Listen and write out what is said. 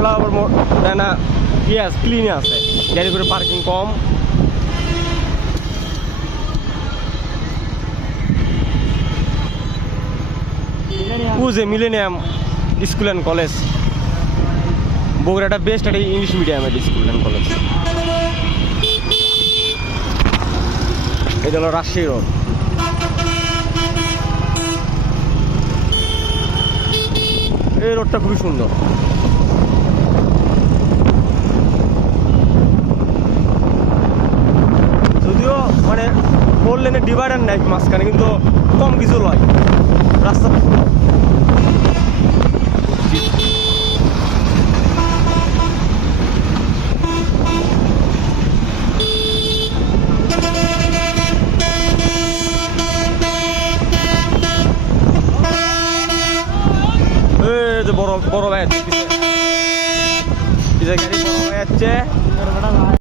Flyover না ইয়াস clean আছে, গাড়ি করে পার্কিং কম। যে মিলেনিয়াম স্কুল অ্যান্ড কলেজ, বগুড়াটা বেস্ট একটা ইংলিশ মিডিয়ামের স্কুল অ্যান্ড কলেজ। এটা হলো রাজশাহী রোড। এই রোডটা খুবই সুন্দর। যদিও মানে 4 লেনের ডিভাইডার নাই মাঝখানে, কিন্তু কম কিছু লয় রাস্তা। বড় বড় ভাই গাড়ি বড় ভাই যাচ্ছে।